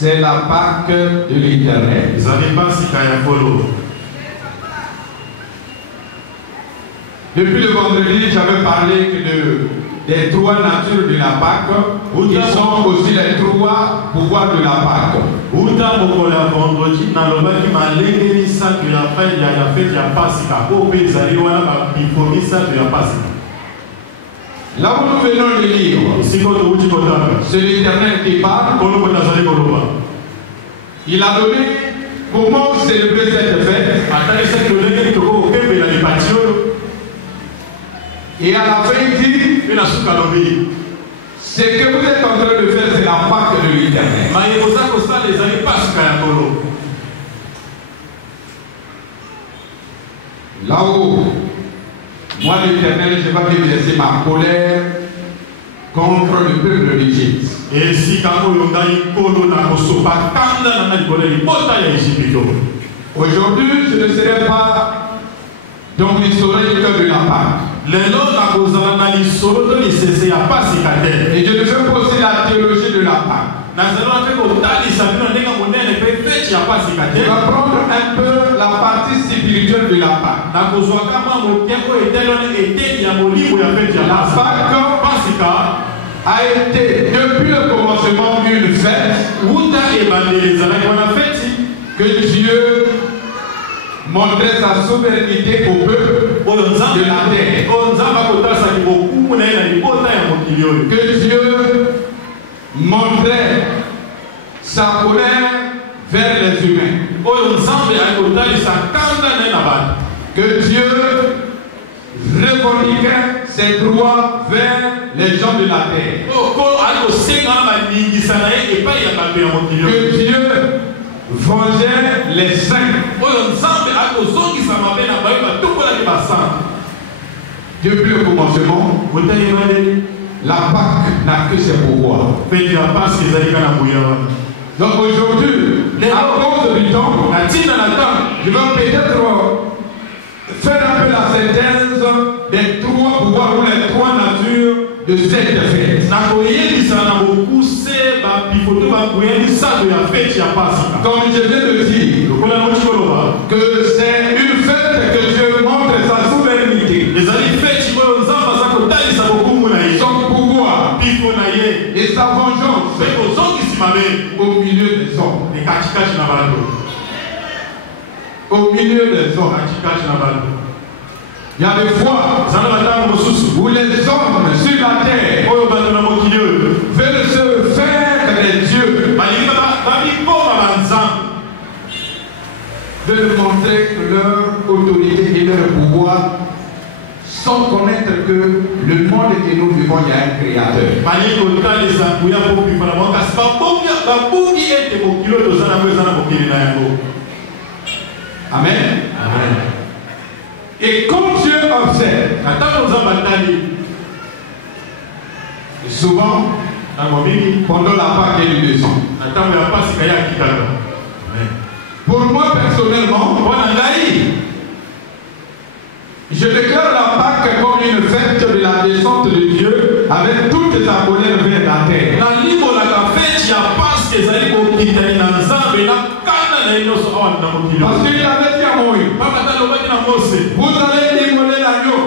C'est la Pâque de l'Éternel. Depuis le vendredi, j'avais parlé des trois natures de la Pâque, qui sont aussi les trois pouvoirs de la Pâque. Là où nous venons de lire, c'est l'Éternel qui parle. Il a donné comment célébrer cette fête. Et à la fin, il dit, ce que vous êtes en train de faire, c'est la Pâque de l'Éternel. Là-haut, moi l'Éternel, je vais déverser ma colère contre le peuple d'Égypte. Aujourd'hui, je ne serai pas donc l'historique de la Pâque. Et je ne fais pas aussi la théologie de la Pâque. On va prendre un peu la partie spirituelle de la Pâque. La Pâque a été depuis le commencement une fête que Dieu montrait sa souveraineté au peuple de la terre. Que Dieu montrait sa colère vers les humains. Que Dieu revendiquait ses droits vers les gens de la terre. Que Dieu vengeait les saints. Depuis le commencement, la Pâque n'a que ses pouvoirs. Donc aujourd'hui, à cause du temps, je vais peut-être faire un peu la synthèse des trois pouvoirs ou les trois natures de cette fête. Comme je viens de dire, que c'est une fête que Dieu montre sa souveraineté, son pouvoir et sa vengeance au milieu des hommes. Au milieu des hommes. Il y a des fois où les hommes sur la terre veulent se faire des dieux, veulent montrer leur autorité et leur pouvoir sans connaître que le monde que nous vivons, il y a un créateur. Amen. Amen. Et quand Dieu observe, souvent, pendant la Pâque et le descend. Pour moi personnellement, je déclare la Pâque comme une fête de la descente de Dieu avec toute sa colère vers la terre. Parce qu'il avait dit à Moïse, vous allez immoler l'agneau,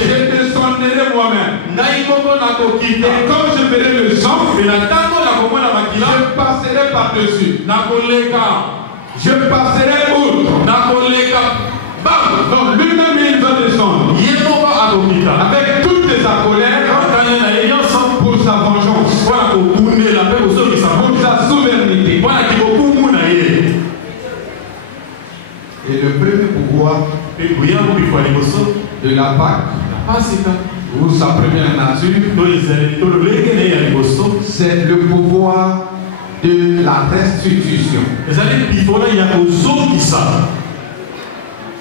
je descendrai moi-même. Et comme je verrai le sang, je passerai par-dessus. Je passerai outre. Donc lui-même il va descendre avec toute sa colère pour sa vengeance, pour sa souveraineté. Et le premier pouvoir de la Pâque, ou sa première nature, c'est le pouvoir de la restitution.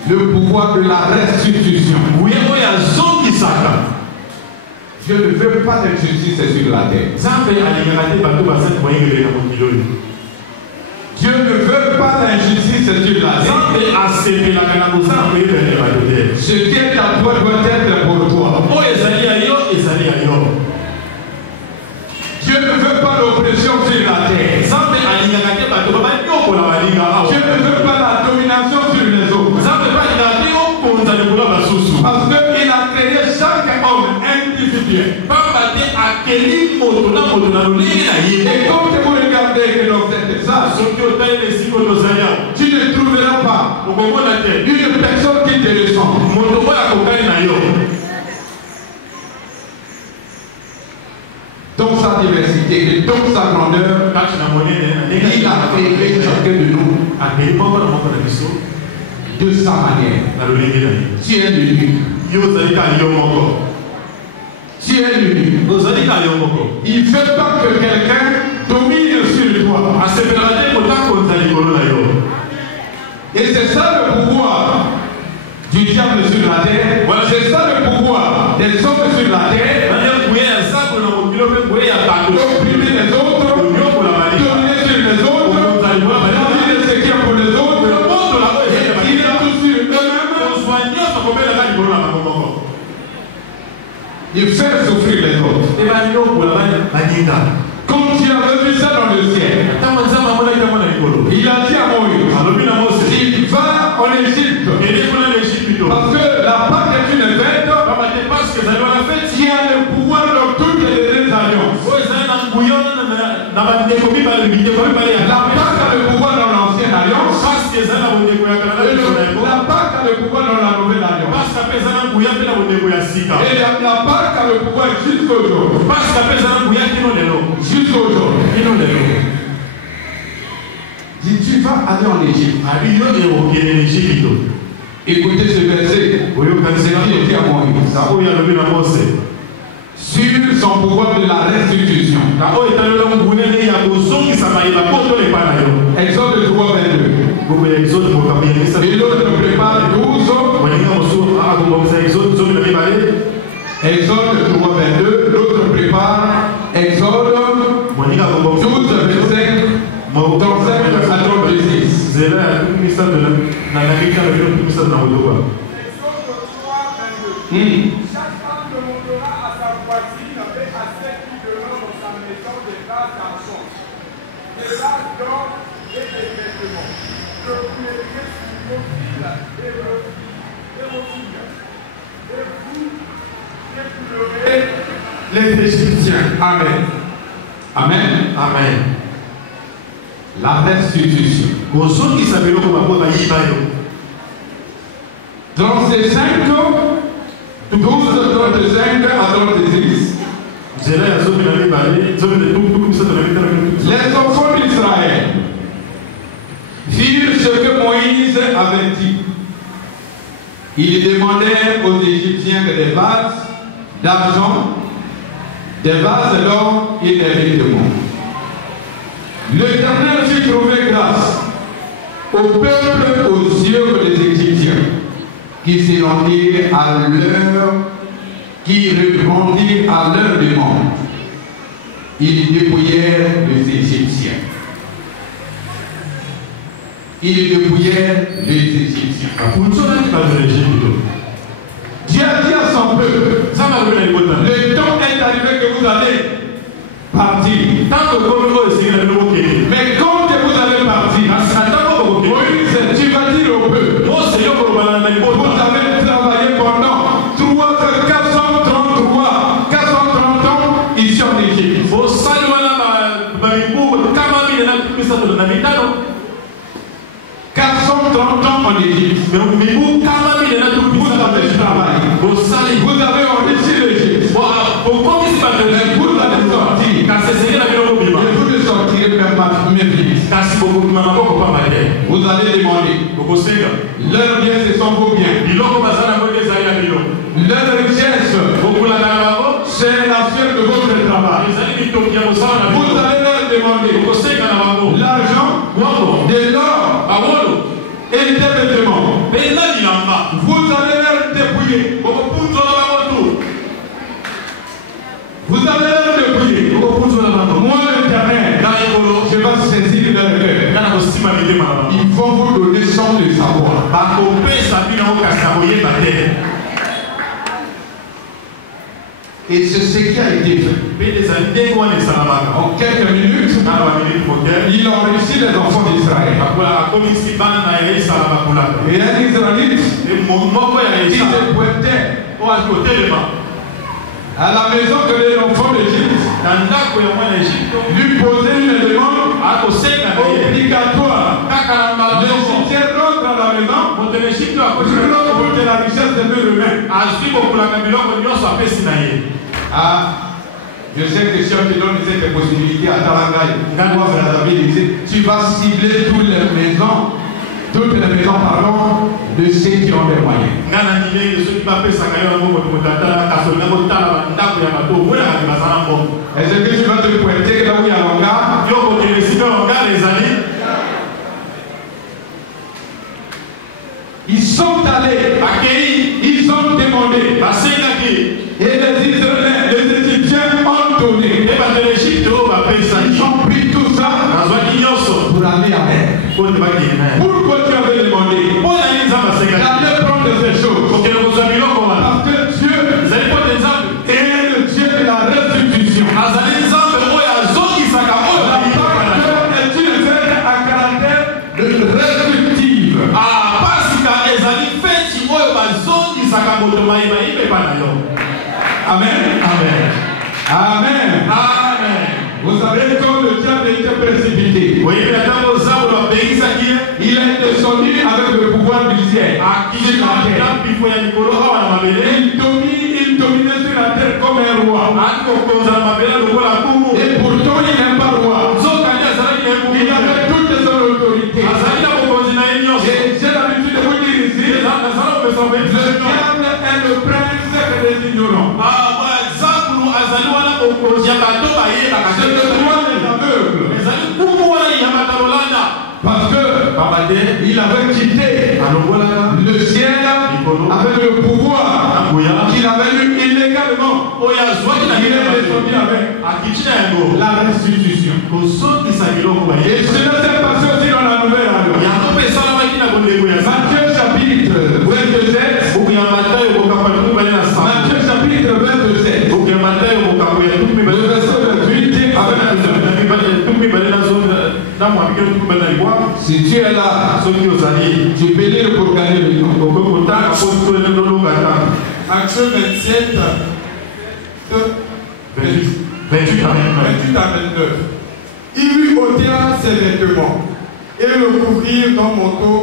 Le pouvoir de la restitution. Je ne veux pas d'injustice sur la terre. Dieu ne veut pas d'injustice sur la terre. Ce qui est à toi doit être pour toi. Dieu ne veut pas d'oppression sur bien. Et quand vous regardez que dans cet message, tu ne trouveras pas une personne qui te ressemble. Dans sa diversité et dans sa grandeur, il a créé chacun de nous de sa manière. Tu es unique. Tu es unique. Il ne fait pas que quelqu'un domine sur toi. Et c'est ça le pouvoir du diable sur la terre. C'est ça le pouvoir des hommes sur la terre. D'opprimer les autres, dominer sur les autres, envie de ce qui est pour les autres, et tirer tout sur eux-mêmes, et faire souffrir les autres. Quand tu avais vu ça dans le ciel, il a dit à Moïse, il va en Égypte, parce que la Pâque est une fête qui a le pouvoir de toutes les alliances. La Pâque a le pouvoir dans l'ancienne alliance, et la Pâque a le pouvoir dans la nouvelle alliance. Et la Pâque a le pouvoir jusqu'aujourd'hui. Jusqu'aujourd'hui. Dis, tu vas aller en Égypte. Écoutez ce verset. C'est qui est à Moïse. Sur son pouvoir de la restitution. Exode 3, 22. Et l'autre prépare 12. Exode 3, 22. L'autre prépare Exode 12, verset 35 à 36. Chaque femme demandera à sa voisine et à celle qui demeure dans sa maison des vases d'argent, des vases d'or et des vêtements. Que vous mettrez sur vos filles et vos filles. Et vous découlerez les Égyptiens. Amen. Amen. Amen. La restitution. Dans ces 5 12, 35 à 36. Les enfants d'Israël firent ce que Moïse avait dit. Ils demandèrent aux Égyptiens des vases d'argent, des vases d'or et des vêtements. L'Éternel fit trouver grâce au peuple aux yeux des Égyptiens, qui se rendirent à leur, qui répondirent à leur demande. Ils dépouillèrent les Égyptiens. Ils dépouillèrent les Égyptiens. Dieu a dit à son peuple, le temps est arrivé que vous allez partir. Mais quand vous allez partir, Moïse, tu vas dire au peuple, vous avez travaillé pendant 430 ans ici en Égypte. 430 ans en Égypte. Vous avez travaillé. Vous avez enrichi l'Égypte. Vous allez sortir. Et vous ne sortirez même pas mes fils. Vous allez demander. Leurs biens, ce sont vos biens. Leur richesse, c'est la suite de votre travail. Vous allez leur demander l'argent, de l'or et des vêtements. Vous allez leur dépouiller. Vous allez leur dépouiller. Moi, l'Éternel, je vais saisir leur cœur. Ils vont vous donner sans le savoir. Et c'est ce qui a été fait. En quelques minutes, il a réussi les enfants d'Israël. Et un Israélite, il se pointait à la maison de l'enfant d'Égypte, lui poser une demande obligatoire. L'Égyptien rentre à la maison, rentre de la richesse de l'humain. Ah, je sais que si on te donne cette possibilité à Talangaï, tu vas cibler toutes les maisons, de ceux qui ont des moyens. Est-ce que tu vas te pointer là où il y a l'onga? Ils sont allés, ils ont demandé, et les Israéliens, les Égyptiens ont donné. Ils ont pris tout ça pour aller avec. Pourquoi tu avais demandé d'aller prendre ces choses? Parce que Dieu est le Dieu de la restitution. La parole est une fête à caractère restrictive. Amen. Amen. Amen. Amen. Vous savez quand le diable était précipité, il est descendu avec le pouvoir du ciel. Il dominait sur la terre comme un roi. Et pourtant il n'est pas roi. Il avait toutes son autorité. Et j'ai l'habitude de vous dire ici, le diable est le prince des ignorants. C'est le roi des aveugles. Parce que il avait quitté le ciel avec le pouvoir qu'il avait eu illégalement. Il est descendu avec la restitution. Et cela s'est passé aussi dans la nouvelle année. Matthieu chapitre 27. Matthieu chapitre 27. Le verset 28 avec la si tu es là, tu peux lire pour gagner le temps. Acte 27, 28 à 29. Il lui ôta ses vêtements et le couvrirent d'un manteau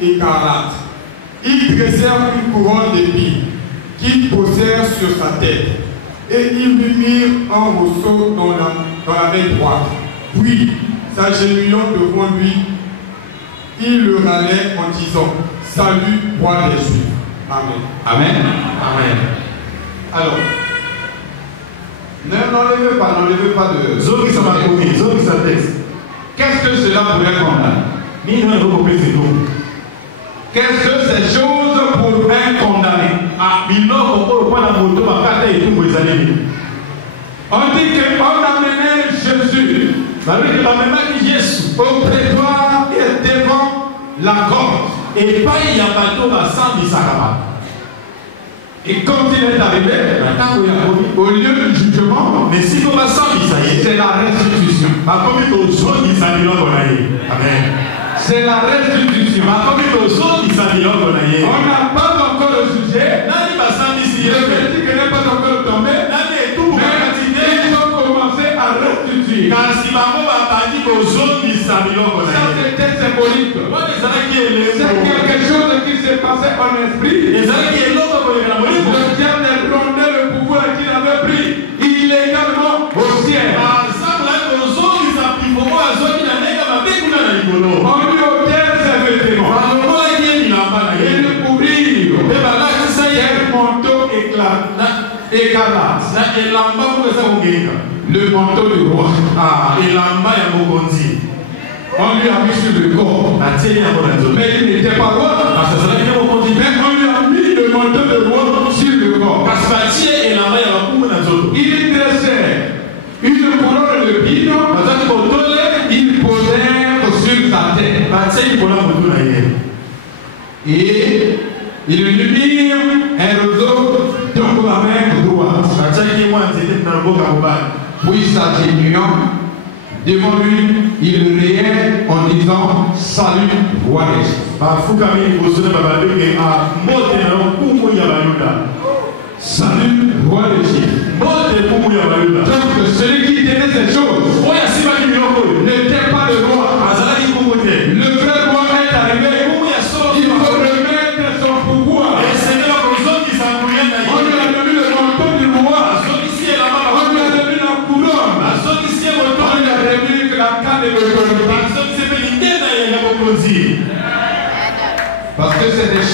écarlate. Ils dressèrent une couronne d'épines qu'ils posèrent sur sa tête et ils lui mirent un rosseau dans la main droite. Puis, s'agenouillant devant lui, il le râlait en disant: Salut, roi des Juifs. Amen. Amen. Amen. Alors, n'enlevez pas de. Qu'est-ce que cela pourrait condamner? Qu'est-ce que ces choses pourraient condamner? On dit qu'on amenait Jésus au prétoire et devant la porte. Et quand il est arrivé, au lieu du jugement, c'est la restitution. Amen. C'est la restitution. On n'a pas encore le sujet. Le petit qui n'est pas encore tombé. Mais ils ont commencé à restituer. Ça c'était symbolique. C'est quelque chose qui s'est passé en esprit. Le diable rondait le pouvoir qu'il avait pris illégalement au ciel. On lui ôtait ses vêtements. Et le couvrir. Quel manteau écarlate. Le manteau du roi. On lui a mis sur le corps. Mais il n'était pas roi. Mais on lui a mis le manteau de roi sur le corps. Il dressait une couronne de pino. Il posait sur sa tête. Et il lui mit un roseau dans la main droite. Puis s'agenouillant devant lui, il riait en disant: Salut, roi des Juifs. Salut, roi des Juifs.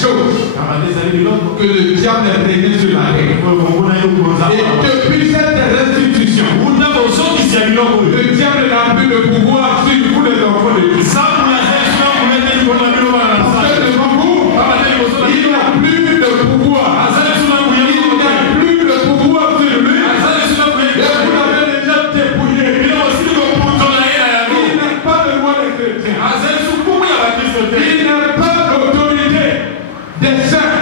chose que le diable est régné sur la terre. Et depuis cette restitution, le diable n'a plus de pouvoir sur vous les enfants de Dieu. Parce que devant vous, il n'a plus de pouvoir. Il n'a plus de pouvoir sur lui. Et vous l'avez déjà dépouillé. Il n'a pas le droit des chrétiens. Il n'a pas l'autorité des saints.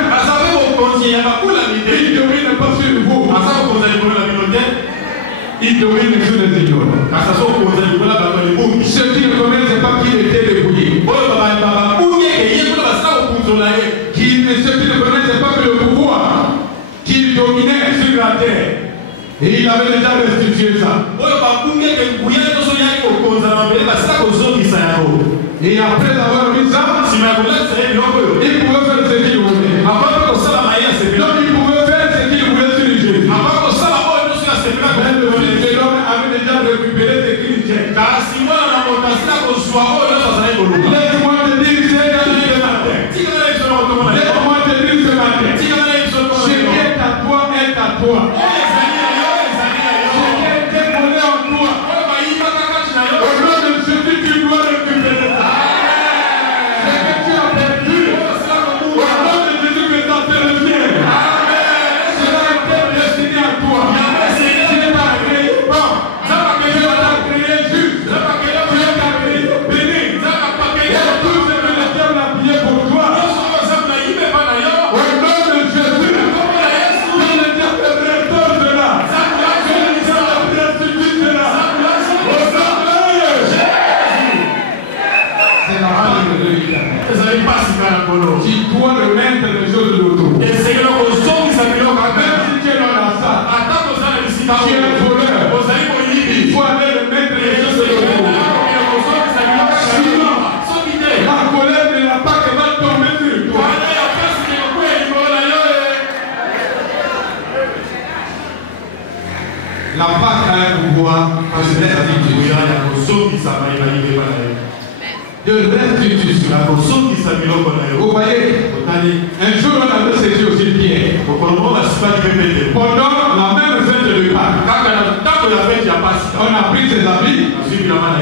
Il domine pas sur vous. Il domine sur les ignorants. Ceux qui ne connaissent pas qu'il était dépouillé. Ceux qui ne connaissaient pas que le pouvoir qu'il dominait sur la terre. Et il avait déjà restitué ça. Et après avoir vu ça, il pouvait faire ce qu'il voulait. Donc il pouvait faire ce qu'il voulait sur Jésus. Mais le Fils de l'homme avait déjà récupéré ce qu'il tient. Laisse-moi te dire ce matin. Laisse-moi te dire ce matin. Ce qui est à toi est à toi. Ce qui est déposé en toi. Au nom de Jésus, tu dois récupérer ça. Ce que tu as perdu. Au nom de Jésus, que ça te revienne. Cela a été destiné à toi. Dieu t'a créé bon. Dieu t'a créé juste. Dieu t'a créé béni. Et tout ce que le diable a pillé pour toi. Au nom de Jésus, que le diable restaure cela. Que le diable restitue cela. Au nom de Jésus. C'est la règle de l'éternel. Tu dois remettre les choses de l'auto. Même si tu es dans la salle, tu es un voleur. Il faut aller remettre les choses de l'auto. Sinon, la colère de la Pâque va tomber sur toi. La Pâque a un pouvoir de restitution. Vous voyez, un jour on avait saisi aussi Pierre. Pendant la même fête de Pâques, on a pris ses habits,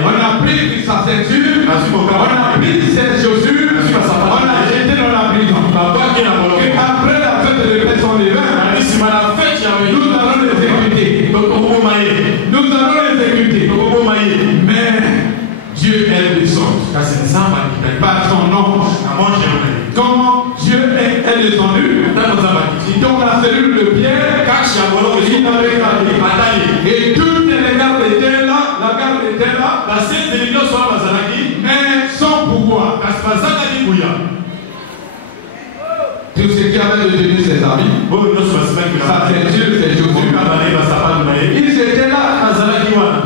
on a pris sa ceinture, on a pris ses chaussures, on a jeté dans la prison. Et après la fête de Pâques, on est nous allons les exécuter. Nous allons les exécuter. Mais Dieu est descendu par son nom. Comment Dieu est descendu dans la cellule de Pierre, il avait gardé. Et toutes les gardes étaient là, la garde était là, mais sans pouvoir. Tout ce qui avait devenu ses amis, sa ceinture, ses chaussures, ils étaient là.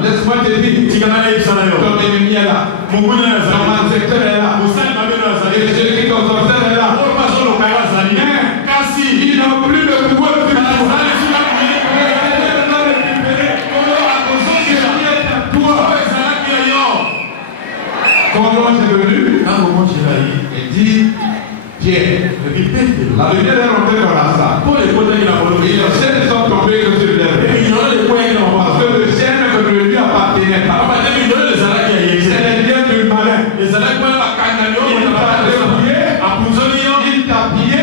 Laisse-moi te dire, ton ennemi est là, ton malfaiteur est là, et celui qui t'ensorcelle est là. Mais il n'a plus de pouvoir sur toi. Quand l'ange est venu, il dit, Pierre, la lumière est rentrée dans la salle. Et les chaînes sont tombées sur les lèvres. Parce que le ciel ne lui appartenait pas. C'est les liens du malin. Il t'a dépouillé, il t'a pillé,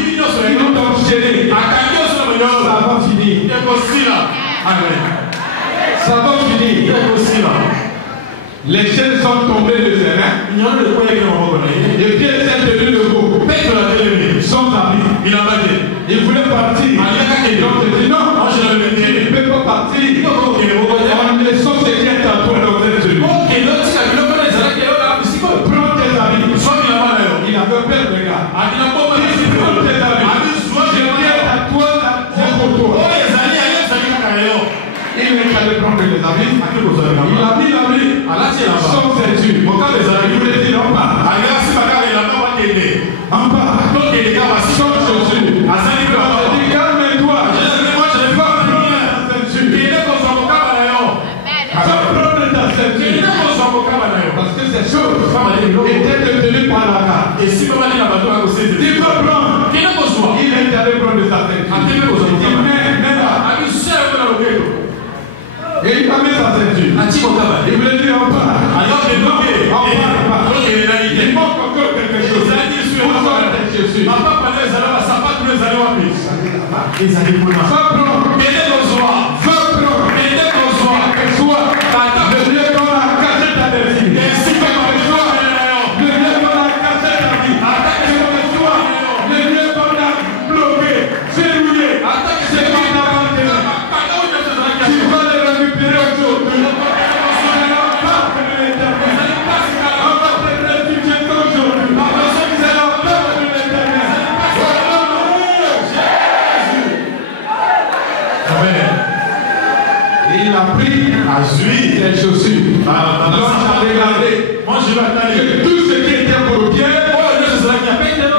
ils l'ont enchaîné. Ça va finir. Ça va finir. Les chaînes sont tombées de ses mains. Et Pierre s'est tenu debout. Sans habit. Il voulait partir. Donc il dit non, je ne peux pas partir. En laissant ce qui est à toi dans cette tenue. Prends tes habits. Il avait peur de gars. Prends tes habits. Ce qui est à toi, c'est pour toi. Il est allé prendre les habits. Il a mis l'habit sans ceinture. Il voulait dire en bas. En bas. Sans chaussure. Il dit calme-toi. Je vais prendre ta ceinture. Sans prendre ta ceinture. Parce que ces choses étaient détenues par la carte. Il veut prendre. Il est allé prendre sa tête. Il dit, mais là. Et il a mis sa ceinture. Il voulait dire, on part. Il manque encore quelque chose. Où sont les têtes Jésus? Va prendre. Les chaussures. Alors j'avais regardé. Moi je vais attendre. Tout ce qui était pour le pied,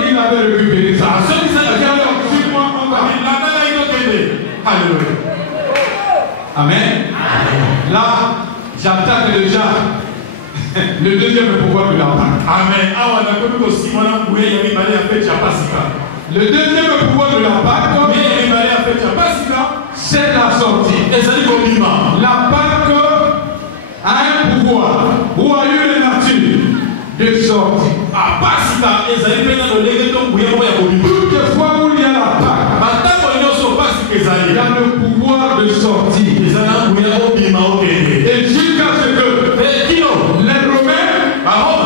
il avait récupéré ça. Amen. Là, j'attaque déjà le deuxième pouvoir de la part. Amen. Le deuxième pouvoir de la Pâque, c'est la sortie. La Pâque a un pouvoir ou a eu la nature de sortie. Toutefois où il y a la Pâque, il y a le pouvoir de sortie. Et jusqu'à ce que les Romains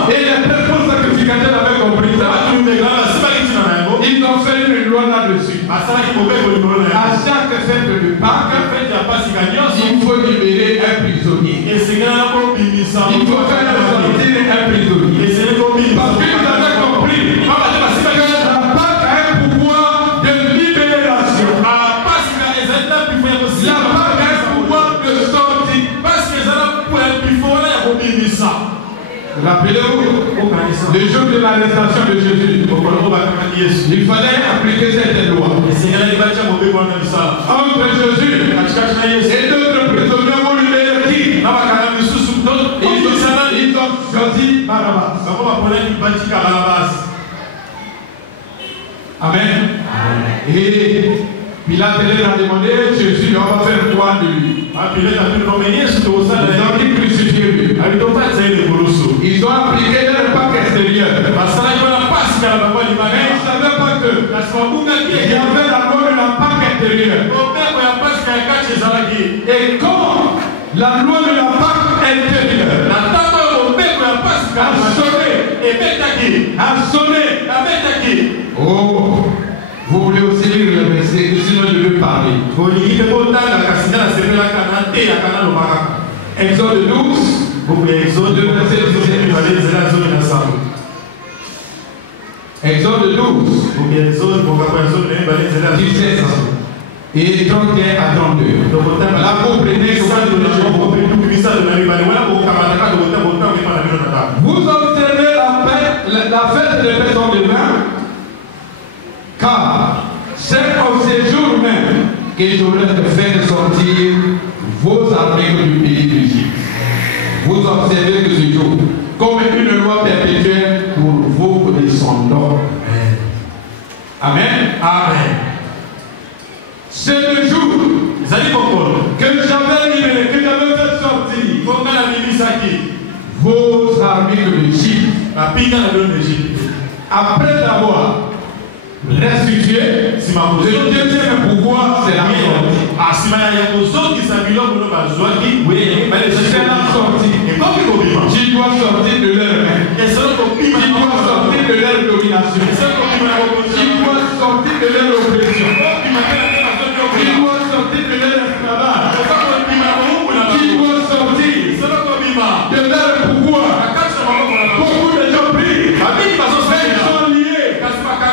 et les personnes sacrificateurs avaient compris ça, ils ont fait une loi là-dessus. À chaque fête de Pâques, il faut libérer un prisonnier. Il faut faire sortir un prisonnier. Parce qu'ils avaient compris que la Pâque a un pouvoir de libération. La Pâque a un pouvoir de sortie. Rappelez-vous, le jour de l'arrestation de Jésus, il fallait appliquer cette loi. Entre Jésus et d'autres prisonniers vont libérer qui? Ils ont choisi Barabbas. Amen. Et Pilate leur a demandé, Jésus, on va faire quoi de lui? Ils ont dit crucifier lui. Ils ont appliqué leur Pâque extérieure. Mais ils ne savaient pas que il y avait la loi de la Pâque intérieure. Et quand la loi de la Pâque intérieure a sonné, oh, vous voulez aussi lire le verset, sinon je vais parler. Exode 12, Exode 17. Exode 12, 17 et 31 à 32. Là, vous prenez vous observez la fête des personnes de main, car c'est au séjour même que j'aurais fait sortir vos armées du pays d'Égypte. Vous observez que ce jour, comme une loi perpétuelle pour vos descendants. Amen. Amen. C'est le jour que j'avais libéré, que j'avais fait sortir vos armées de l'Égypte. Après avoir restitué, le deuxième pouvoir, c'est la sortie. C'est la sortie. Tu dois sortir de leur main. Tu dois sortir de leur domination. Tu dois sortir de leur oppression. Tu dois sortir de leur esclavage. Tu dois sortir de leur pouvoir. Beaucoup de gens prient. Ils sont liés.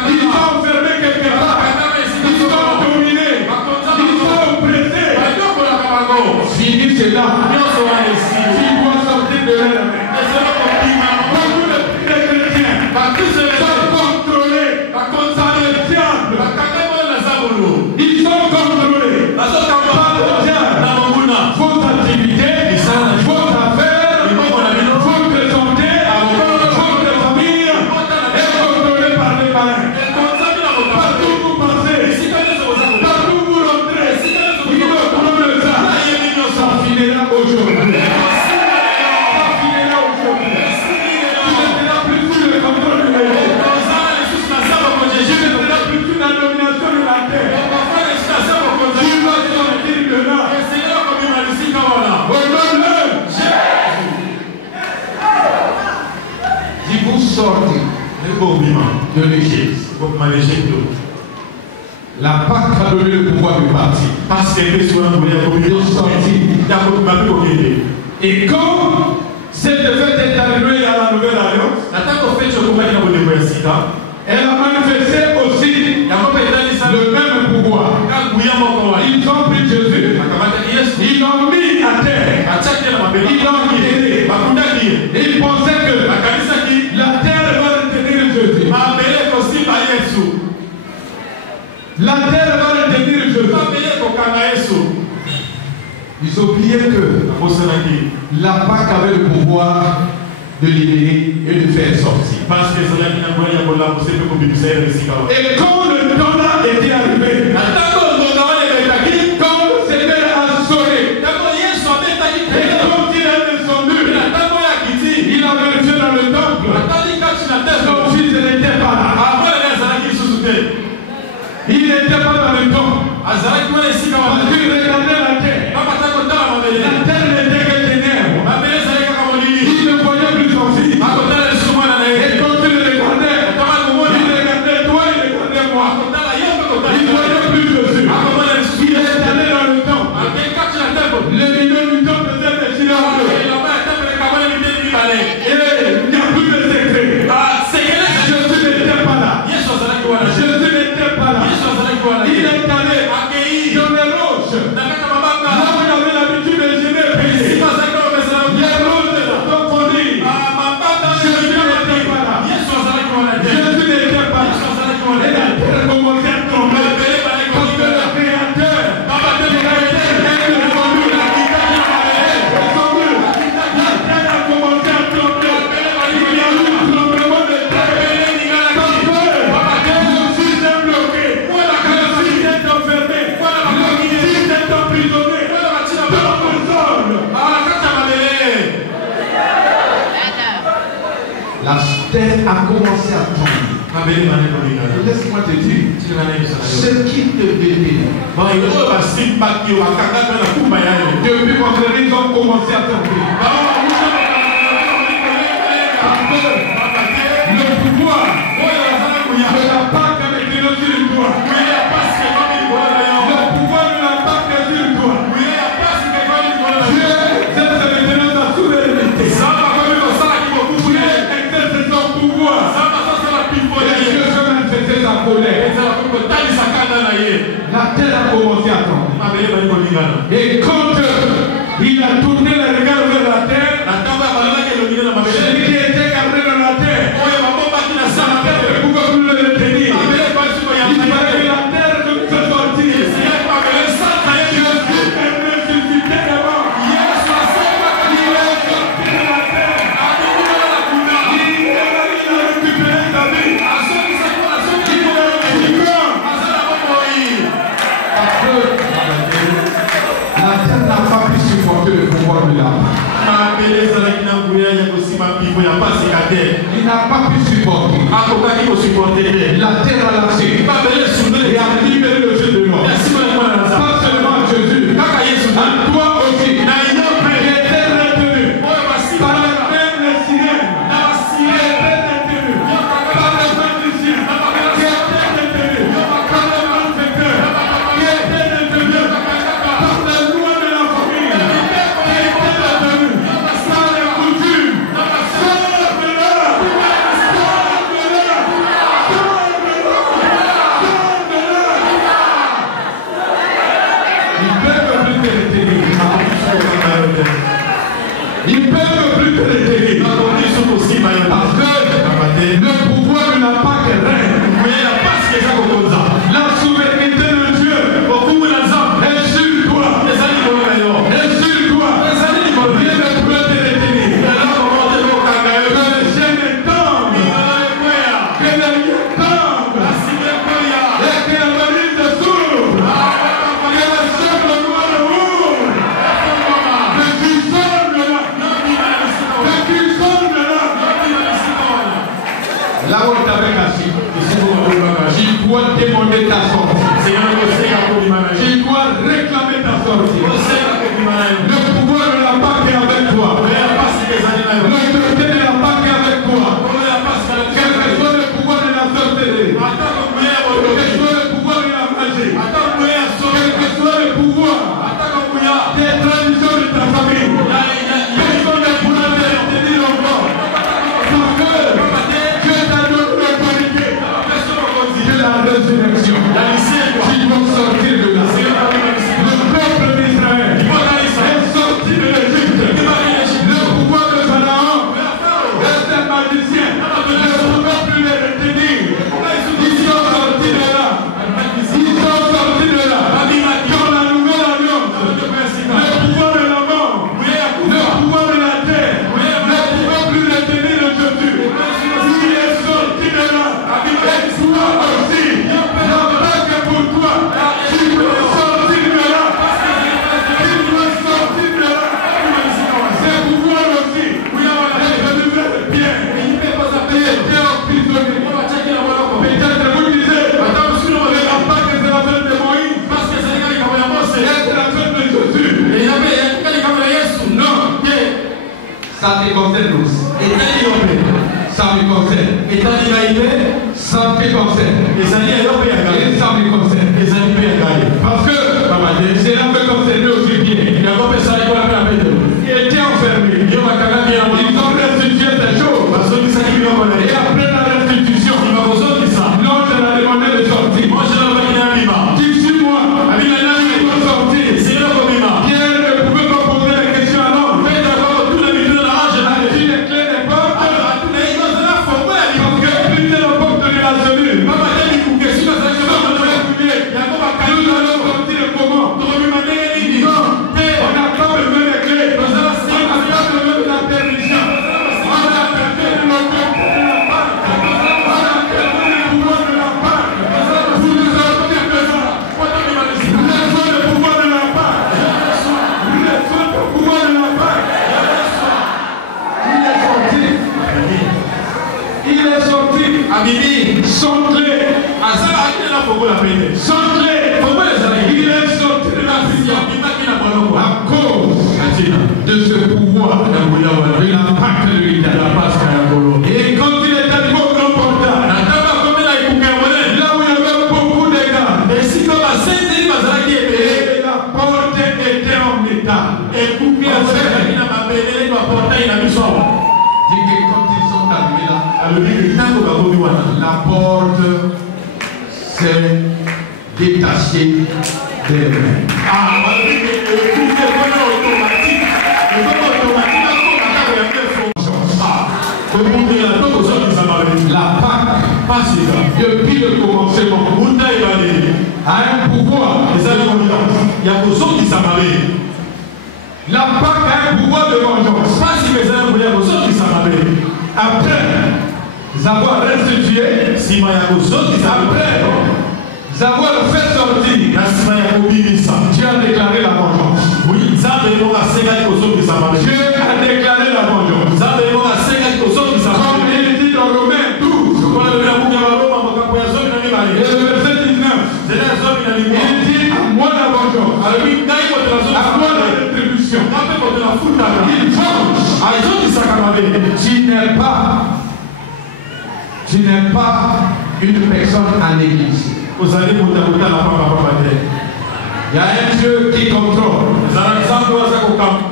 Ils sont enfermés quelque part. Ils sont dominés. Ils sont oppressés. Fini cela. Tu dois sortir de leur main. Beaucoup de chrétiens sont contrôlés par le diable. Ils sont contrôlés par le diable. Vos activités, vos affaires, votre santé, de l'Église. La Pâque a donné le pouvoir du parti. Parce que de sortir. Et quand cette fête est arrivée à la Nouvelle Alliance, elle a manifesté aussi le même pouvoir. Ils ont pris Jésus, ils l'ont mis à terre, ils l'ont guidé. Ils pensaient que la terre va retenir Jésus. La terre va retenir Jésus. Ils oubliaient que la Pâque avait le pouvoir de libérer et de faire sortir. Et quand le temps était arrivé, quand le Seigneur a sonné, et quand il est descendu, il a vérifié dans le temple, son fils n'était pas là. Il n'était pas dans le temple. Il regardait la terre. La terre n'était que ténèbres. Il ne voyait plus son fils. Et quand il regardait, il regardait toi, il regardait moi. Il ne voyait plus Jésus. Il est allé dans le temple. Le milieu du temple était déchiré en deux. Et il n'y a plus de secret. Jésus n'était pas là. Jésus n'était pas là. Il est allé dans les roches. Là où il avait l'habitude de gêner les péchés. Les roches sont connues. Jésus n'était pas là. Jésus n'était pas là. Et la terre commençait à tomber. Parce que le Créateur est descendu. La terre a commencé à tomber. Il y a eu un tremblement de terre. Parce que le système bloqué. Le système enfermé. Le système emprisonné. Dans le sol. La terre a commencé à tomber. Laisse-moi te dire, ce qui te détient, depuis vendredi, ils ont commencé à tomber. Le pouvoir de la Pâque avec les sur toi. Le pouvoir de la Pâque est sur toi. Dieu exerce maintenant sa souveraineté. Dieu exerce son pouvoir. Et Dieu veut manifester sa colère. La terre a commencé à tomber. Et quand il a tourné le regard vers la terre, celui qui était gardé dans la terre, sa terre ne pouvait plus le retenir. Il fallait que la terre ne se sortir. Jésus est ressuscité d'abord. Il est sorti de la terre. Il a récupéré sa vie. Il est vivant. La terre n'a pas pu supporter le pouvoir de l'âme. Il n'a pas pu supporter. La terre a lâché et a libéré le jeu de mort. Pas seulement Jésus, à toi aussi. Il était retenu par la même les sirènes. Il était retenu par les magiciens. Il était retenu par les malfaiteurs. Il était retenu par la loi de la famille. Il était retenu par les coutumes. Ils ne peuvent plus te retenir. Parce que le pouvoir de la Pâque règne. La souveraineté de Dieu est sur toi. Est sur toi. Rien ne peut te retenir. Que les chaînes tombent. Que les liens tombent. Et que la valise s'ouvre. Que le sable noir ouvre. Que tu sonnes là. Ça te concerne aussi. Ça me concerne. Ça te concerne. Et ça me concerne. Parce que cela me concerne aussi bien. Ils étaient enfermés. Ils ont restitué ces choses. Et après la restitution, l'ange leur a demandé de sortir. Dis suis-moi. Il doit sortir. Pierre ne pouvait pas poser la question à l'ange. Il éclaire les portes. Parce que plus c'est la porte de la cellule. Nous allons sortir comment? On n'a pas besoin de clés. On n'a pas besoin de la permission. On a perdu le pouvoir de la part. Vous nous sortez de ça. Vous laissez le pouvoir de la part. Vous laissez le pouvoir de la part. Il est sorti. Il est sorti. Abidi, sans clé. Sans clé. Il est sorti de la prison à cause de ce pouvoir de la pacte de l'État. Et quand il est arrivé au grand portail, là où il y avait beaucoup de gars, et la porte était en état. Dis que quand ils sont arrivés là, la porte s'est détachée d'elle-même. La Pâque, depuis le commencement, a un pouvoir. La Pâque a un pouvoir de vengeance. Après avoir restitué, après avoir fait sortir, Dieu a déclaré la vengeance. Dieu a déclaré la vengeance. Comme il dit dans Romains 12, et le verset 19, il dit à moi la vengeance, à moi la rétribution. Tu n'es pas une personne à l'église. Il y a un Dieu qui contrôle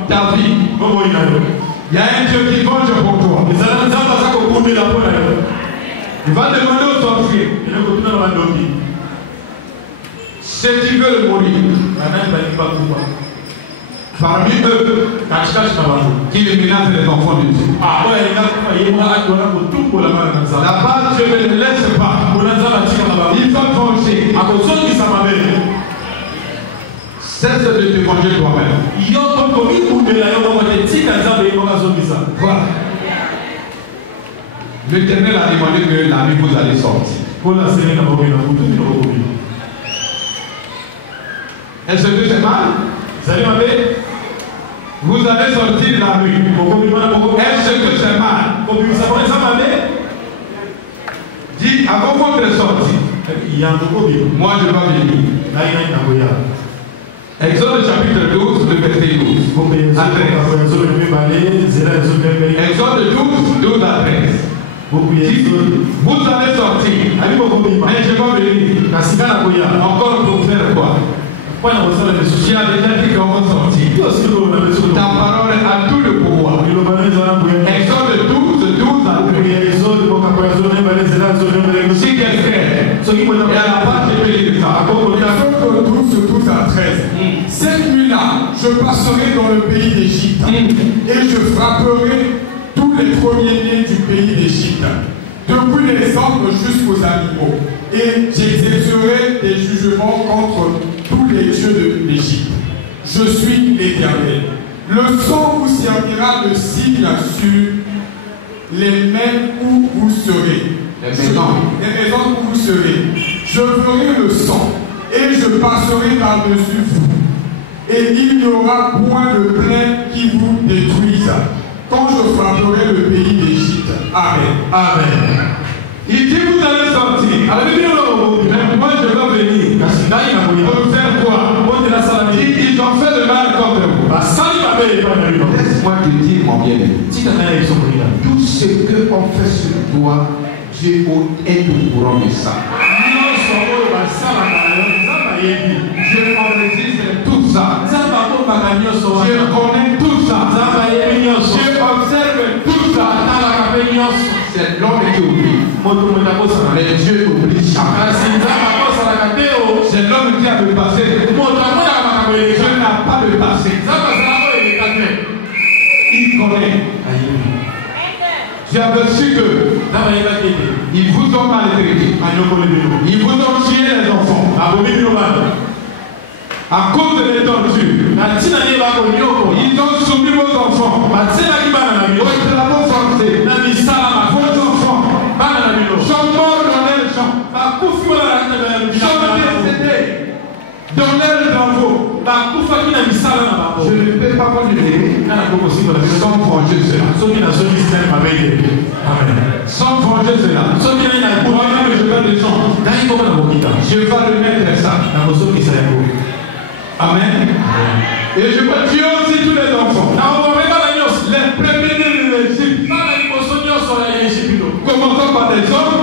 ta vie. Il y a un Dieu qui venge pour toi. Il va demander aux sorciers si tu veux mourir. Parmi eux, qui les menacent les enfants de Dieu. Là-bas, je ne les laisse pas. Ils vont venger. Cesse de te venger toi-même. Voilà. L'Éternel a demandé que la nuit vous allez sortir. Est-ce que c'est mal? Vous allez sortir la nuit. Est-ce que c'est mal? Dis avant votre sortie. Moi je vais venir. Exode chapitre 12, le verset 12. Exode 12 à 13. Vous allez sortir. Mais je vais venir. Encore pour faire quoi? Tu as déjà dit qu'on va sortir. Ta parole a tout le pouvoir. Exode 12 à 13. Si quelqu'un est à la page, je peux lire ça. Exode 12 à 13. Cette nuit-là, je passerai dans le pays d'Égypte et je frapperai tous les premiers-nés du pays d'Égypte, depuis les hommes jusqu'aux animaux, et j'exercerai des jugements contre tous les dieux de l'Égypte. Je suis l'Éternel. Le sang vous servira de signe sur les mains où vous serez. Les maisons où vous serez. Je ferai le sang et je passerai par-dessus vous. Et il n'y aura point de plaie qui vous détruise quand je frapperai le pays d'Égypte. Amen. Amen. Il dit vous allez sortir. Mais moi je vais venir. Pour faire quoi? Ils ont fait le mal contre vous. Laisse-moi te dire mon bien-aimé. Tout ce qu'on fait sur toi, Dieu est au courant de ça. Je enregistre tout ça. Je connais tout ça. Je observe tout ça. C'est l'homme qui oublie. Mais Dieu n'oublie jamais. C'est l'homme qui a le passé. Dieu n'a pas le passé. Il connaît. J'avais su que ils vous ont maltraité. Ils vous ont tué les enfants. À cause de l'étendue, ils ont soumis vos enfants. Vos travaux forcés. Vos enfants sont morts dans les champs. Sont décédés dans leurs travaux. Je ne peux pas vous libérer sans venger cela. Sans venger cela. Moi-même, je vais descendre. Je vais remettre ça. Amen. Et je veux tuer aussi tous les enfants. Les premiers-nés de l'Égypte. Commençons par les hommes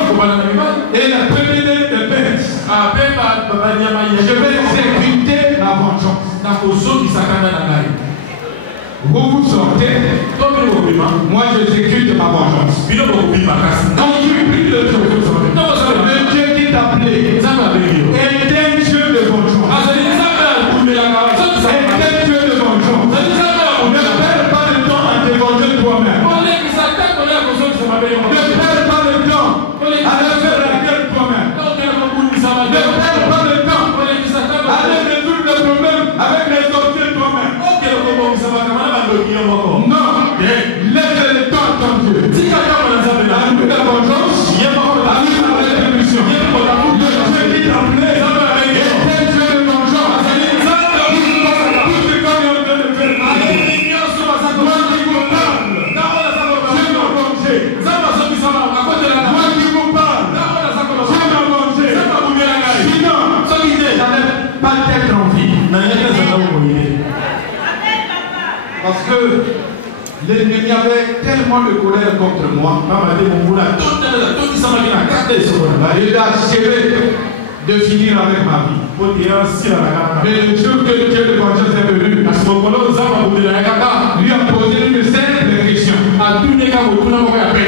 et les premiers-nés des bêtes. Je vais exécuter la vengeance. Vous vous sortez. Moi j'exécute ma vengeance. Donc tu pries de Dieu. Le Dieu qui t'a appelé est un Dieu de vengeance. Est un Dieu de vengeance. Ne perds pas le temps à te venger toi-même. Ne perds pas le temps à te faire la guerre toi-même. Ne perds pas le temps à aller résoudre le problème avec les sorciers toi-même. Non, laisse le temps à ton Dieu. À lui la vengeance, à lui la rétribution. Le Dieu qui t'a appelé est un Dieu de vengeance. Tout ce qu'on est en train de faire. Moi qui vous parle, je m'en venger. Moi qui vous parle, je m'en venger. Sinon, ça n'allait pas être en vie. Parce que l'ennemi avait tellement de colère contre moi. Il a achevé de finir avec ma vie. Mais le jour que Dieu de vengeance est venu, lui a posé une simple question.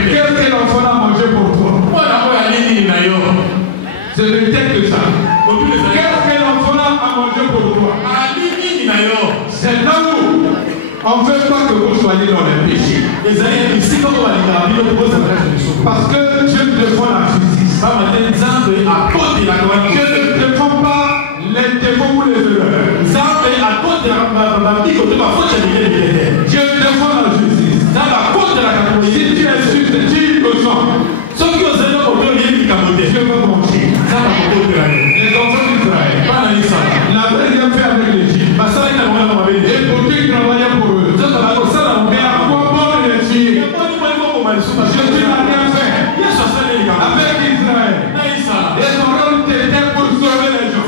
Qu'est-ce que l'enfant a mangé pour toi? C'est le texte que ça. Qu'est-ce que l'enfant a mangé pour toi? C'est là où on ne veut pas que vous soyez dans les péchés. Parce que Dieu défend la justice. Je ne défends pas les défauts ou les erreurs. Je défends la justice. Si tu es juste, tu es innocent. Je veux manger. Les enfants d'Israël n'avaient rien fait avec l'Égypte. Et pour qui travaillaient pour eux. Mais à quoi bon les tuer? Je n'ai rien fait avec Israël. Et son rôle était pour sauver les gens.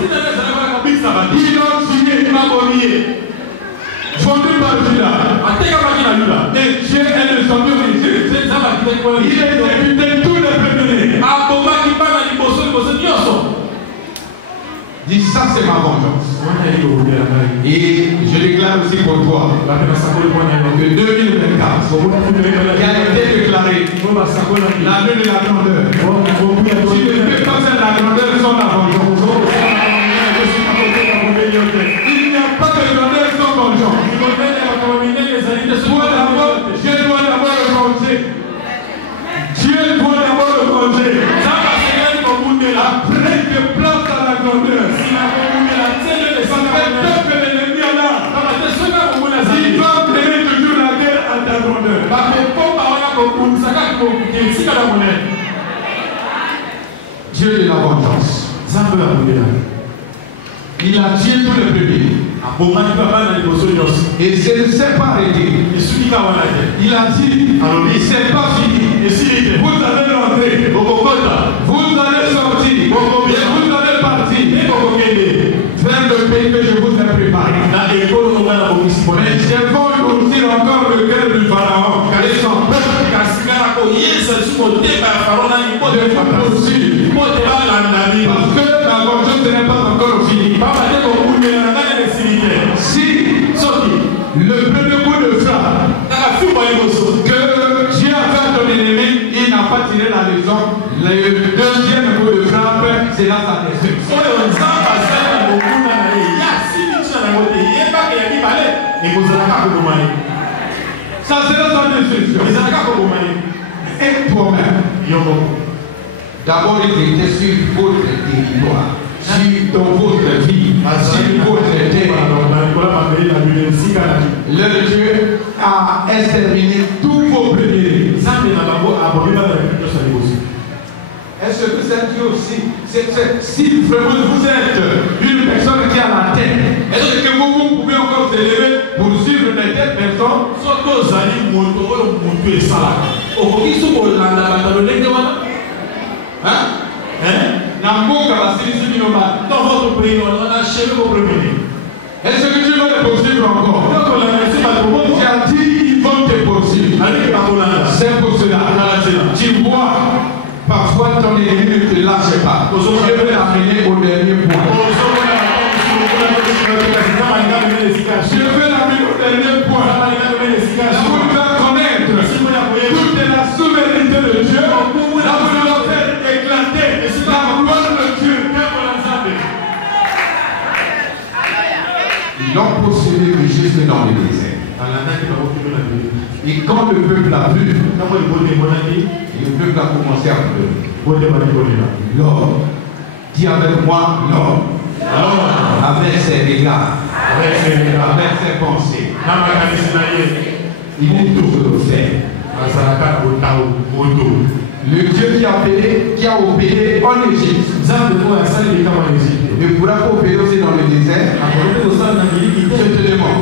Ils l'ont tué. Vendu par Judas. Et Dieu est descendu ici. Il a exécuté tous les premiers-nés. Dis ça, c'est ma vengeance. Et je déclare aussi pour toi que 2024 qui a été déclaré l'année de la grandeur. Tu ne peux pas faire la grandeur sans la vengeance. Il n'y a pas de grandeur sans vengeance. Dieu doit d'abord le venger. Dieu doit d'abord le venger. Après que place à la grandeur. Parce que peuple l'ennemi en a. Il va mener toujours la guerre à ta grandeur. Dieu de la vengeance. Il a tué tous les premiers. Et ce ne s'est pas arrêté. Il a dit, c'est pas fini. Vous allez rentrer. Vous allez sortir. Et vous allez partir. Vers le pays que je vous ai préparé. Mais je vais aussi encore le cœur du Pharaon. la vengeance n'est pas encore finie. Si le premier coup de frappe que Dieu a fait à ton ennemi, il n'a pas tiré la leçon, le deuxième coup de frappe, c'est là sa destruction. Ça sera sa destruction. Et toi-même, d'abord il était sur votre territoire, sur votre vie, sur votre terre. Le Dieu a exterminé tous vos premiers. Est-ce que c'est Dieu aussi? Si vraiment vous êtes une personne qui a la tête, est-ce que vous pouvez encore s'élever pour suivre les têtes personnes? Dans votre pays, on a achevé vos premiers. Est-ce que Dieu va te poursuivre encore? Tu as dit ils vont te poursuivre. C'est pour cela. Tu vois, parfois ton ennemi ne te lâche pas. Je vais l'amener au dernier point. Je vais l'amener au dernier point. Pour faire connaître toute la souveraineté de Dieu, là vous devez faire éclater la gloire de Dieu. Ils l'ont poursuivi jusque dans le désert. Et quand le peuple a plu, le peuple a commencé à pleurer. L'homme, dis avec moi, l'homme, avec ses regards, avec ses pensées, il est toujours fait. Le Dieu qui a opéré en Égypte ne pourra pas opérer aussi dans le désert. Je te demande.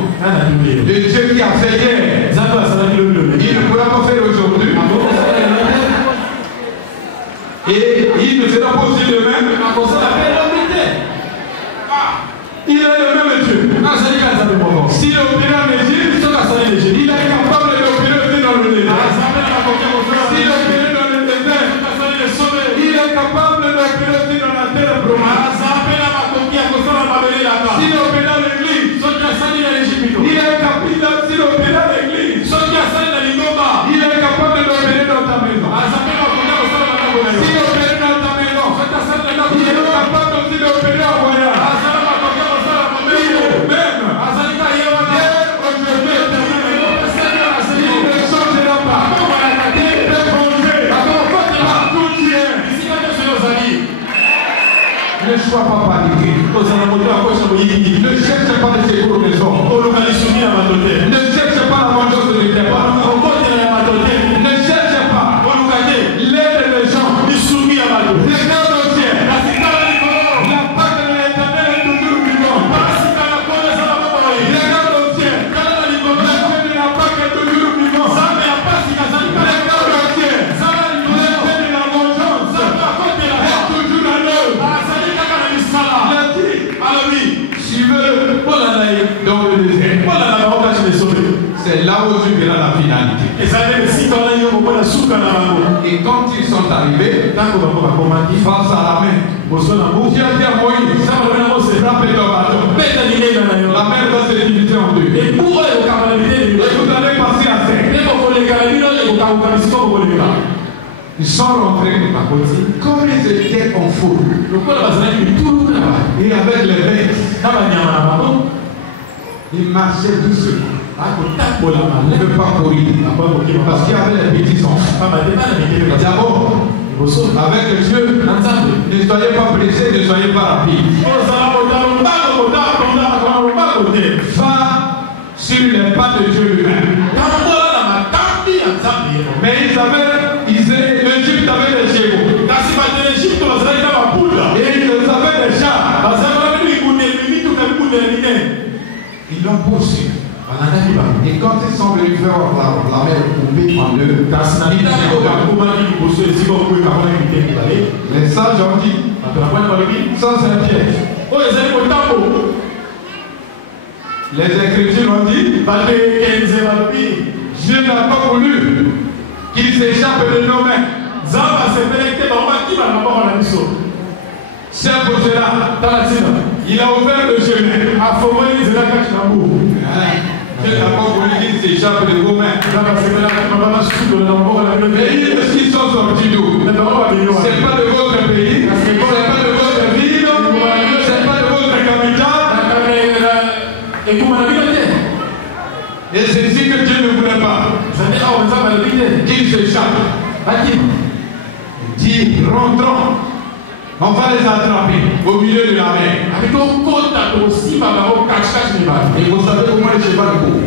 Le Dieu qui a fait hier, il ne pourra pas faire aujourd'hui. Et il ne sera pas aussi le même. Il est le même Dieu. S'il opère en Égypte, il est capable d'opérer aussi dans le désert. S'il opère dans le désert, il est capable d'opérer aussi dans la terre promise. S'il opère dans l'église, il est capable d'opérer dans l'église. Il est capable d'opérer dans ta maison. S'il opère dans ta maison, il est capable aussi d'opérer en voyage. Ne sois pas paniqué. Ne cherche pas de secours des hommes. Ne cherche pas la vengeance de tes parents. Ne cherche pas l'aide des gens. Regarde au ciel. La part de l'Éternel est toujours vivante. Regarde au ciel. La part de la Pâque est toujours vivante. Regarde au ciel. L'effet de la vengeance est toujours à l'œuvre. Suivez dans le désert. C'est là où tu verras la finalité. Et quand ils sont arrivés face à la mer, Dieu a dit à Moïse, frappez ton bateau. La mer va se diviser en deux. Et vous allez passer à sec. Ils sont rentrés comme ils étaient en foule. Et avec les bêtes, ils marchaient doucement. Ne peut pas courir parce qu'il y avait les petits enfants. D'abord, avec Dieu, ne soyez pas pressés, ne soyez pas rapides. Va sur les pas de Dieu lui-même. Mais l'Égypte avait des chevaux. Et ils avaient des chars. Ils l'ont poursuivi. Et quand ils sont venus faire la mer coupée en deux, les sages ont dit, ça c'est un piège. Les Écritures ont dit, Dieu n'a pas voulu qu'il s'échappe de nos mains. C'est pour cela il a ouvert le chemin. Dieu n'a pas voulu qu'il s'échappe de vos mains. Les îles qui sont sortis d'où? C'est pas de votre pays, c'est pas de votre ville, c'est pas de votre capitale. Et c'est ici que Dieu ne voulait pas qu'il s'échappe. Il dit, rentrons. On va les attraper au milieu de la mer. Et vous savez comment les chevaux courent.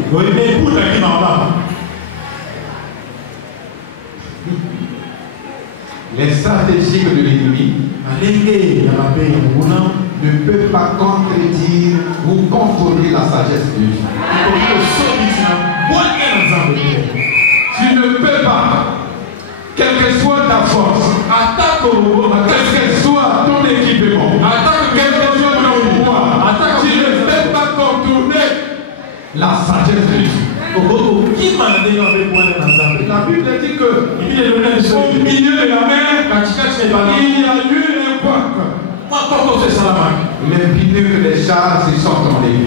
Les stratégies de l'ennemi ne peuvent pas contredire ou contrôler la sagesse de Dieu. Tu ne peux pas, quelle que soit ta force, quel que soit ton équipement, quel que soit ton pouvoir, tu ne peux pas contourner la sagesse de Dieu. La Bible dit que au milieu de la mer, il y a eu un couac. Les pneus que les chars se sont tombés.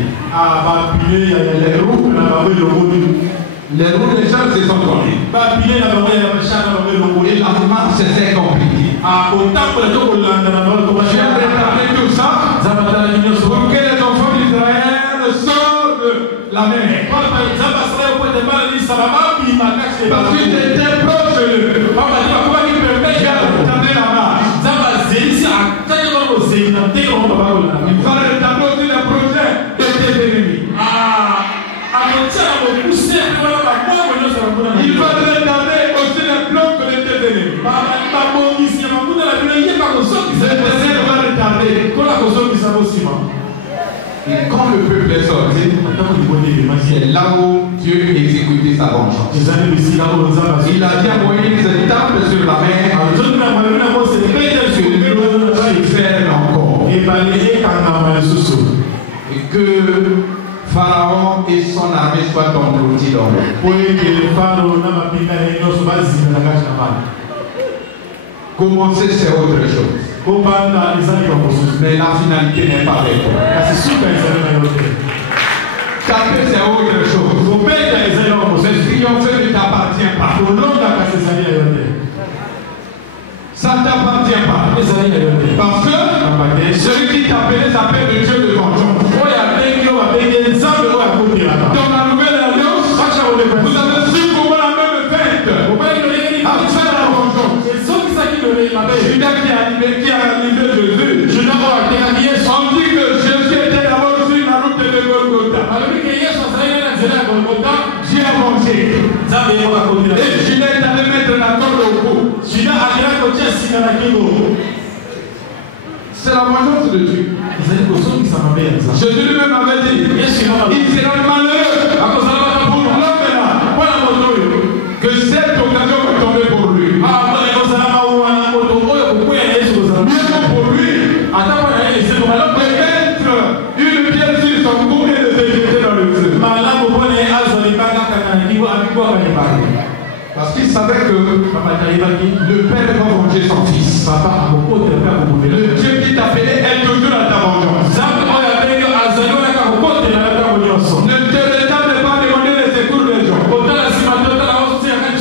Les roues des chars se sont tombées. Et la marche s'est compliquée. J'ai préparé tout ça pour que les enfants d'Israël sortent de la mer. Parce qu'ils étaient proches d'eux. J'ai retardé la marche. Il va retarder aussi les projets de tes ennemis. Il va retarder aussi les blocs de tes ennemis. C'est va retarder. Et quand le peuple est sorti, c'est là où Dieu exécutait sa vengeance. Il a dit à Moïse, tape sur la mer, que l'eau s'éclaire encore. Et que Pharaon et son armée soient engloutis dans l'eau. Commencer, c'est autre chose. Mais la finalité n'est pas avec toi. Taper, c'est autre chose. Mais triompher ne t'appartient pas. Ça ne t'appartient pas. Parce que celui qui t'appelle s'appelle le Dieu de vengeance. Dans la nouvelle alliance, vous avez su comment la même fête a fait la vengeance. Judas qui a arrivé Jésus. On dit que Jésus était d'abord sur la route de Golgotha. Dieu a vengé. Et Judas est allé mettre la corde au cou. C'est la vengeance de Dieu. Jésus lui-même avait dit, il sera malheureux pour l'homme là que cette occasion va tomber pour lui. Mieux pour lui de mettre une pierre sur son cou et de se jeter dans le feu. Parce qu'il savait que le père va venger son fils. Le Dieu qui t'appelait est toujours à ta vengeance. Ne te retarde pas à demander les secours des gens.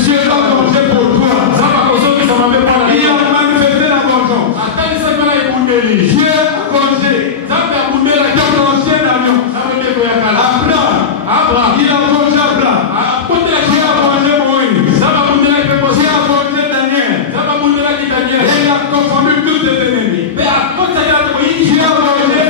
Dieu va venger pour toi. Il a manifesté la vengeance. Dieu a vengé ton ancien alliance. Abraham, il a vengé Abraham. Dieu a vengé Moïse. Dieu a vengé Daniel. Et il a confondu tous ses ennemis. Dieu a vengé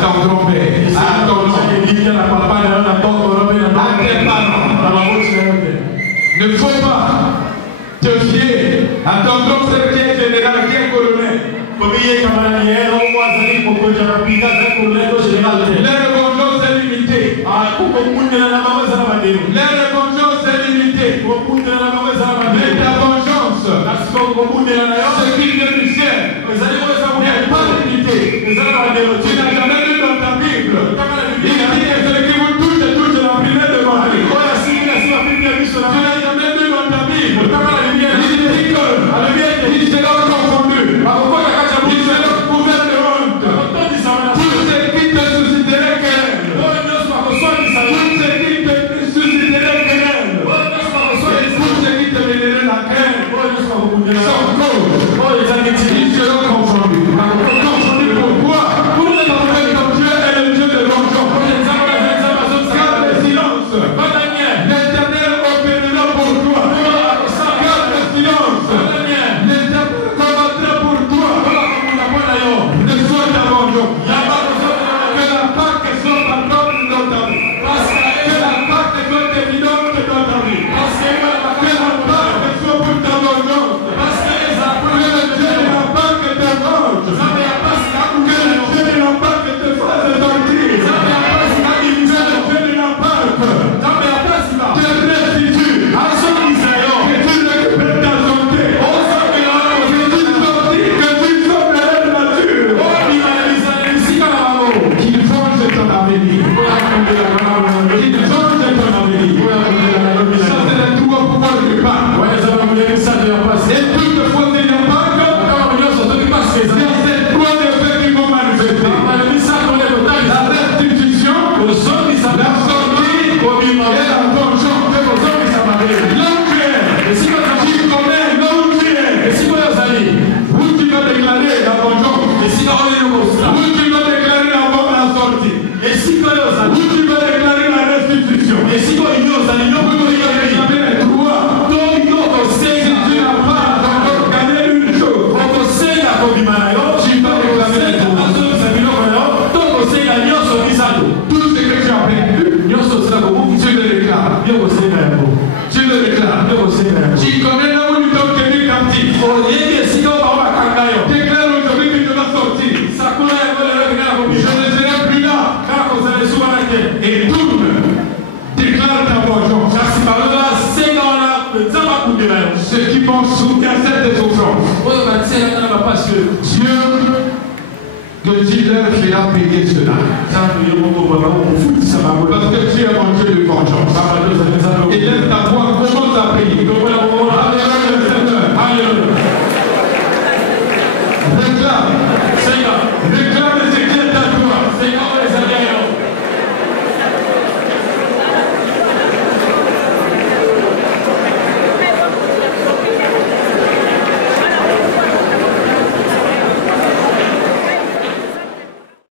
ton grand-père, à ton oncle, à tes parents. Ne faut pas te fier à ton secrétaire général qui est colonel. Leur vengeance est limitée. Leur vengeance est limitée. Mais ta vengeance, ce qui vient du ciel, n'est pas limité. Tu n'as jamais lu dans ta Bible. Il dit que celui qui vous touche la prière devant lui. Tu n'as jamais lu dans ta Bible. Il sera confondu. Il sera couvert de honte. Tout ce qui te susciterait querelle. Tout ce qui te susciterait querelle. Et tout ce qui te mènerait la querelle. Sans cause. Ils seront confondus. Confondus pourquoi? Parce que ton Dieu est le Dieu de vengeance. Garde le silence. L'Éternel opérera pour toi. Garde le silence. L'Éternel combattra pour toi. Ne sois ta vengeance. Que la Pâque soit ta propre dans ta vie. Que la Pâque soit évidente dans ta vie. Que la Pâque soit pour ta vengeance. Que le Dieu de la Pâque te venge. Que le Dieu de la Pâque te fasse sortir. Que le Dieu de la Pâque te restitue. Que tu récupères ta santé. Que tu sauves la nature. Qu'il venge ton avenir. Qu'il venge ton avenir. Ça c'est le droit pouvoir du Pâque. Et toutefois il n'y a pas que c'est ces trois effets qui vont manifester. La restitution, la sortie et la vengeance. Là où tu es, tu connais là où tu es. Où tu vas déclarer la vengeance. Où tu vas déclarer la sortie. Où tu vas déclarer la restitution. Où tu vas déclarer les droits. Si tu n'as pas encore gagné une chose, tu vas réclamer les droits. Tout ce que tu as perdu, tu le déclares. Tu le déclares. Tu connais là où nous sommes tenus captifs. Déclare aujourd'hui que tu vas sortir. Je ne serai plus là. Et tourne. Déclare ta vengeance. Ceux qui vont soutenir cette souffrance, Dieu leur fera payer cela. Parce que tu es mon Dieu de vengeance.